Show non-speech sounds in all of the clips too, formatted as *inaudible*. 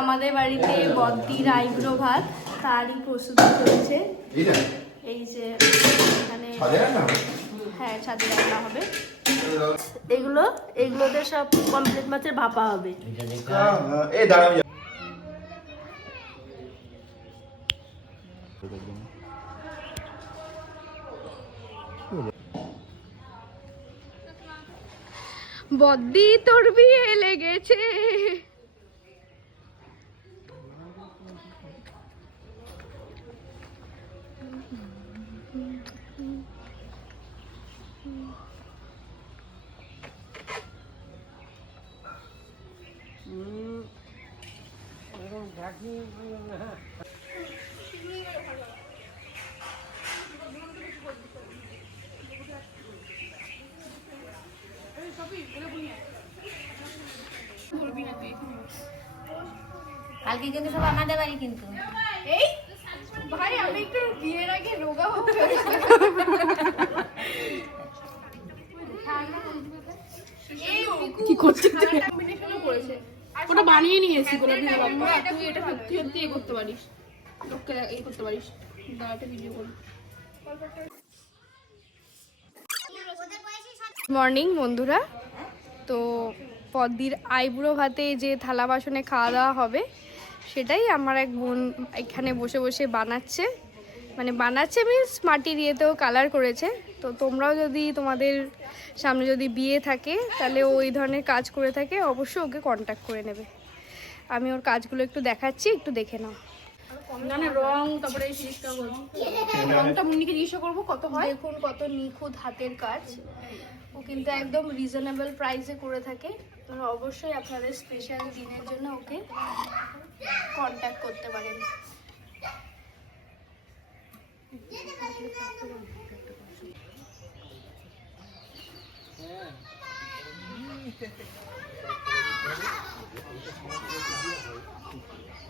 আমাদের বাড়িতে বদ্দির আইব্রো ভাত তারই প্রস্তুতি চলছে এই যে এখানে? হ্যাঁ ছাদে রান্না হবে। এগুলো এগুলোতে সব কমপ্লিট মাছের ভাপা হবে। বদ্দি তোর বিয়ে লেগেছে। কালকে কিন্তু সব আমাদের বাড়ি কিন্তু। এই ভাই আমি একটু বিয়ের আগে রোগা হব কি করছিস তুই? কম্বিনেশনও করেছে ওটা বানিয়ে নিয়ে এসি করে দিতে তুই এটা সত্যি সত্যি এ করতে পারিস। লোককে এই করতে পারিস। দাঁড়াতে ভিডিও করি। মর্নিং বন্ধুরা। তো পদ্দির আইবুড়ো ভাতে যে থালা বাসনে খাওয়া দাওয়া হবে সেটাই আমার এক বোন এখানে বসে বসে বানাচ্ছে। মানে বানাচ্ছে মিন্স মাটির ইয়েতেও কালার করেছে। তো তোমরাও যদি তোমাদের সামনে যদি বিয়ে থাকে তাহলে ওই ধরনের কাজ করে থাকে অবশ্যই ওকে কন্ট্যাক্ট করে নেবে। আমি ওর কাজগুলো একটু দেখাচ্ছি একটু দেখে নাও। না না রং তারপরে এই জিনিসটা বলছি রংটা মুন্নিকে জিজ্ঞাসা করব কত হয়? দেখুন কত নিখুঁত হাতের কাজ। ও কিন্তু একদম রিজনেবল প্রাইসে করে থাকে। অবশ্যই আপনাদের স্পেশাল দিনের জন্য ওকে কন্ট্যাক্ট করতে পারেন।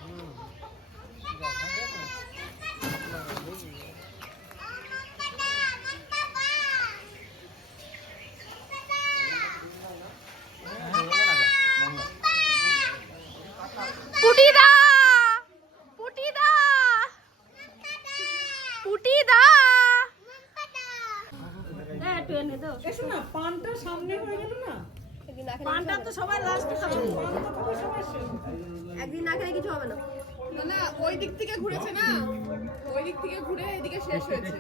Mm. এসো না? পানটা সামনে হয়ে গেল না? পানটা তো সবাই লাস্টে খাবে। একদিন না খেলে কিছু হবে না। না না ওই দিক থেকে ঘুরেছে না? ওই দিক থেকে ঘুরে এদিকে শেষ হয়েছে।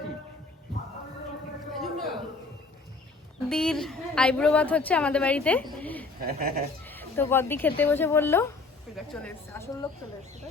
বদ্দির আইব্রো ভাত হচ্ছে আমাদের বাড়িতে। তো বদ্দি খেতে বসে বলল। চলে এসছে আসল লোক চলে এসছে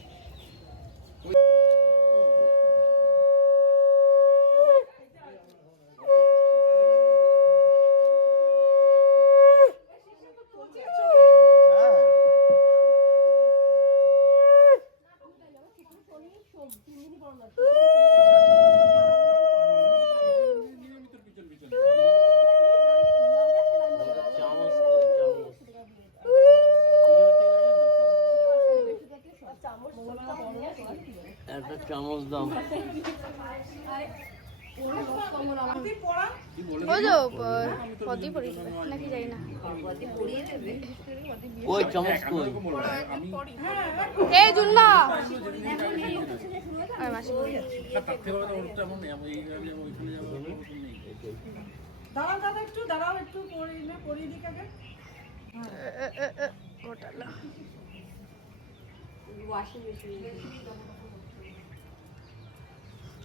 চামচ দাও। ওই চামচ কই? এই জুল্লা দাঁড়াও দাদা একটু দাঁড়াও একটু পরিয়ে পরিয়ে দিক আগে। ঘোটালা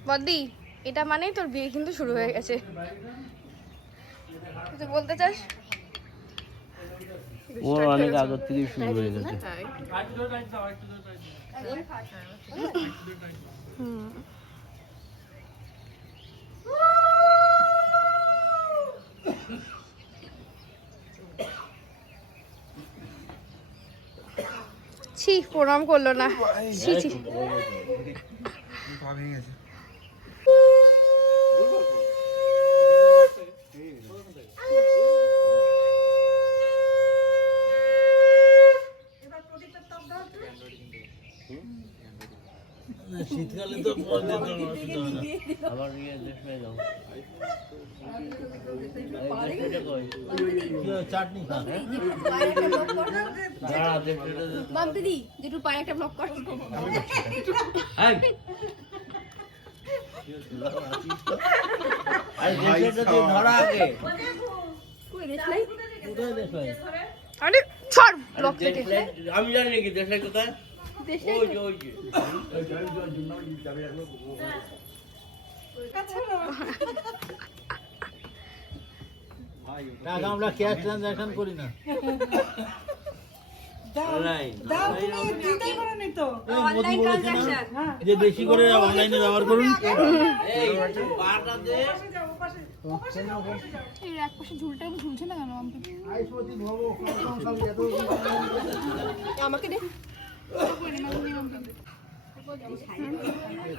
বদ্দি এটা মানেই তোর বিয়ে কিন্তু শুরু হয়ে গেছে। তুই বলতে চাস? ওর অনেক আগের থেকে শুরু হয়ে গেছে। হুম ছি প্রণাম করল না। ছি ছি শীতকালে তো ফল দিতে হবে, অসুবিধা হবে না। আবার যাও হয়, চাটনি? খা দে। যেটু পায়ে একটা ব্লক কর। কোথায়? আরে ছাড় ব্লক থেকে আমি জানি নাকি দেশে কোথায়? টাকা আমরা ক্যাশ ট্রানজাকশন করি না। না যে বেশি করে অনলাইনে ব্যবহার করুন। আমাকে আমাকে দে।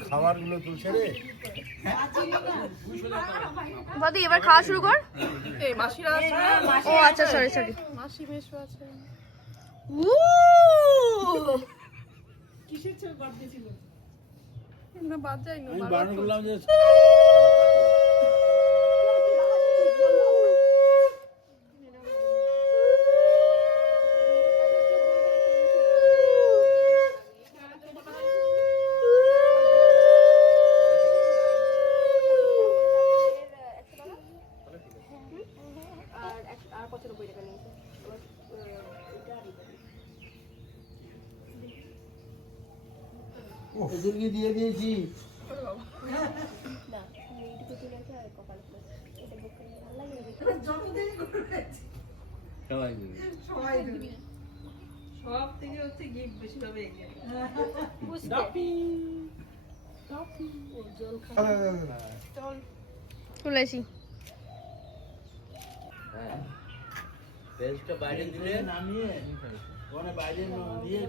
খাবারগুলো তুলছে রে। বদি এবার খাওয়া শুরু কর। এই মাসিরা আসবে ও আচ্ছা সরি সরি মাসি মেশো আছে। কিসের বাদ দিয়েছিল? না বাদ যাই না বারণ করলাম যে এদেরকে দিয়ে দিয়েছি। সব থেকে হচ্ছে গিফট বেশি পাবে এগিয়ে তুলেছি হ্যাঁ পেস্টটা বাইরে দিলে নামিয়ে ওখানে বাইরে দিয়ে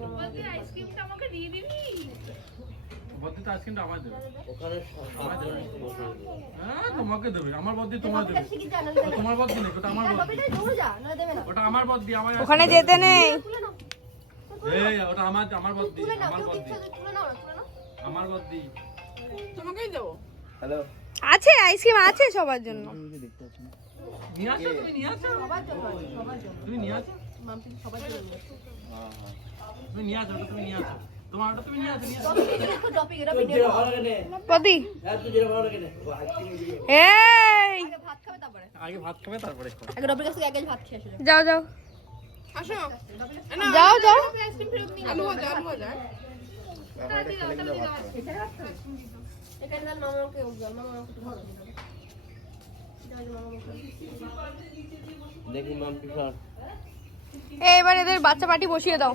বদ্দি তো আইসক্রিমটা আমার দেবে। ওখানে সাত দেবে। হ্যাঁ তোমাকে দেবে। আমার বদ্দি তোমার দেবে। তোমার বদ্দি নেই ওটা আমার বদ্দি ওটা আমার বদ্দি আমার ওখানে যেতে নেই। এই ওটা আমার আমার বদ্দি আমার বদ্দি আমার বদ্দি তোমাকেই দেবো। আছে আইসক্রিম আছে সবার জন্য। নিয়ে আসো তুমি নিয়ে আসো তুমি নিয়ে আসো। তুমি নিয়ে আসো ওটা তুমি নিয়ে আসো। তোমার ওটা তুমি নিয়ে আসো নিয়ে আসো তোর যেটা ভালো লাগে নে। বদি হ্যাঁ, তোর যেটা ভালো লাগে নে। ও, আইসক্রিম দিয়ে। এই আগে ভাত খাবে তারপরে খাবে যাও যাও আসো যাও যাও আইসক্রিম ফেরত নিয়ে আলু ভাজা আলু ভাজা দেখি মাম্পি সর এই, এবার এদের বাচ্চা পার্টি বসিয়ে দাও।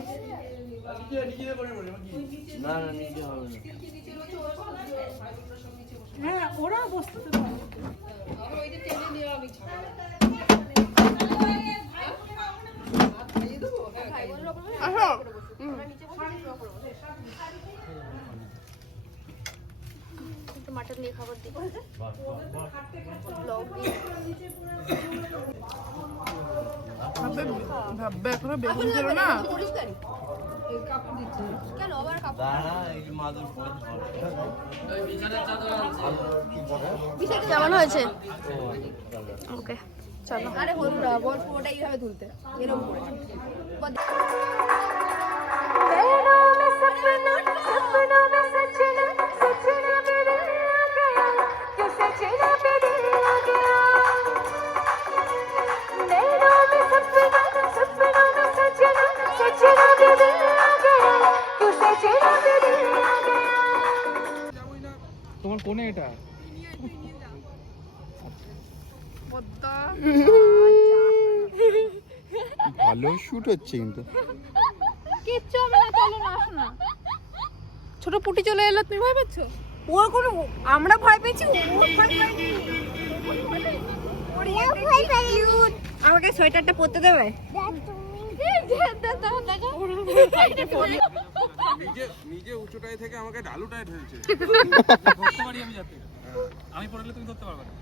আসো মাটন দিয়ে খাবার দিই ভাববে এখনও বেগুন ছিল না? এই মাদুর পরে কেমন হয়েছে? ওকে চলো। আরে হলুদ বল পুরোটা এইভাবে তুলতে এরকম করে ভালো শুট হচ্ছে কিন্তু। কিচ্ছু হবে না চলো না আসো না। ছোট পুটি চলে এলো তুমি ভয় পাচ্ছ? ওর কোনো আমরা ভয় পেয়েছি। আমাকে সোয়েটারটা পরতে দেবে? নিজে নিজে উঁচুটায় থেকে আমাকে ঢালুটায় আমি যাতে *laughs* আমি পড়লে তুমি ধরতে পারবে না।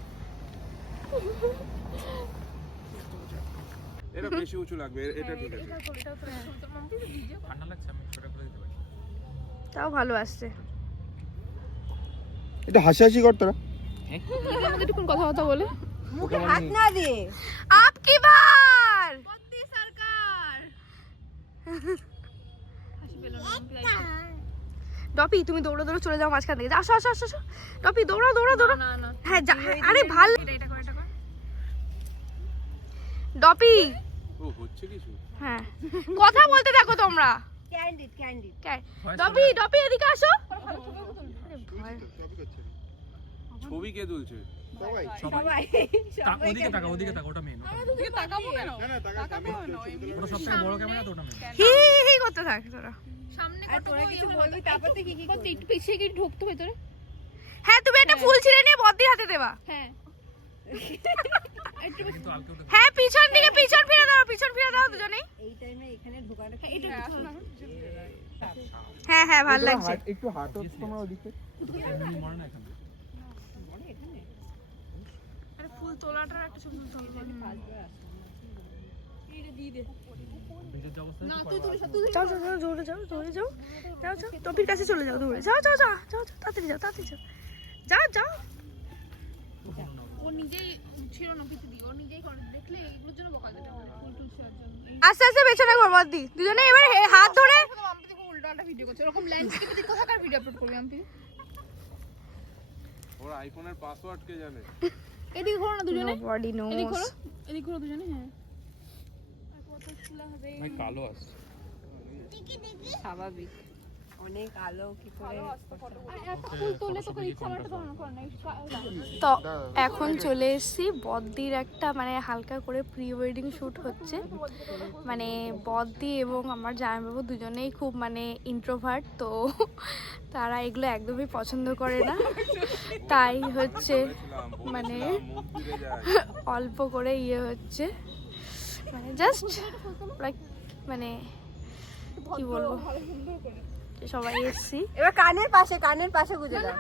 এটা বেশি উঁচু লাগবে এটা ঠিক আছে। ঠান্ডা লাগছে আমি সেটা করে দিতে পারি। তাও ভালো আসছে। এটা হাসাহাসি কর তোরা। একটু কথাবার্তা বলে? মুখে হাত না দে। আপ কি বার? ডপি তুমি দৌড়ো দৌড়ো চলে যাও মাঝখান থেকে। আসো আসো আসো আসো। ডপি দৌড়ো দৌড়ো দৌড়ো। না না হ্যাঁ হ্যাঁ, আরে ভালো ডপি ও হচ্ছে কিছু? হ্যাঁ। কথা বলতে দেখো তোমরা। ক্যান্ডিড ক্যান্ডিড কে- ডপি ডপি এদিকে আসো। ছবি কে তুলছে? সবাই। ওদিকে তাকা ওদিকে তাকা ওটা মেন ওটা সবথেকে বড় ক্যামেরা তো ওটা মেন হি হি হি করতে থাক তোরা সামনে আর তোরা কিছু বলবি? তারপর থেকে কি কি করতে একটু পিছিয়ে গিয়ে ঢুকতো ভেতরে। হ্যাঁ তুমি একটা ফুল ছিঁড়ে নিয়ে বদ্দির হাতে দেবা। হ্যাঁ। হ্যাঁ পিছন দিকে পিছন ফিরে দাও পিছন ফিরে দাও দুজনেই। এই টাইমে এখানে ঢোকানো হ্যাঁ হ্যাঁ ভালো লাগছে। একটু হাঁটো তোমরা ওদিকে এমনি মার না এখানে আরে ফুল তোলাটার একটা ছবি তুলতে হবে যে টপির কাছে চলে যাও দৌড়ে। যাও যাও যাও যাও তাড়াতাড়ি যাও তাড়াতাড়ি যাও। যাও যাও। আস্তে আস্তে পেছনে করব দি দুজনে এবার হাত ধরে উল্টো ভিডিও করছে। এরকম ল্যান্ডস্কেপে দিকে থাকার ভিডিও আপলোড করবি আমি ওর আইফোনের পাসওয়ার্ড কে জানে? এদিকে ঘোরো না দুজনে। বডি এদিকে নোস ঘোরো এদিকে ঘোরো দুজনে হ্যাঁ। ভাই কালো আসছে স্বাভাবিক। অনেক আলো কি করে তো এখন চলে এসেছি বদ্দির একটা মানে হালকা করে প্রি ওয়েডিং শ্যুট হচ্ছে। মানে বদ্দি এবং আমার জামাইবাবু দুজনেই খুব মানে ইন্ট্রোভার্ট তো তারা এগুলো একদমই পছন্দ করে না। তাই হচ্ছে মানে অল্প করে ইয়ে হচ্ছে। মানে জাস্ট মানে কি বলব? সবাই এসছি। এবার কানের পাশে কানের পাশে গুজে দাও।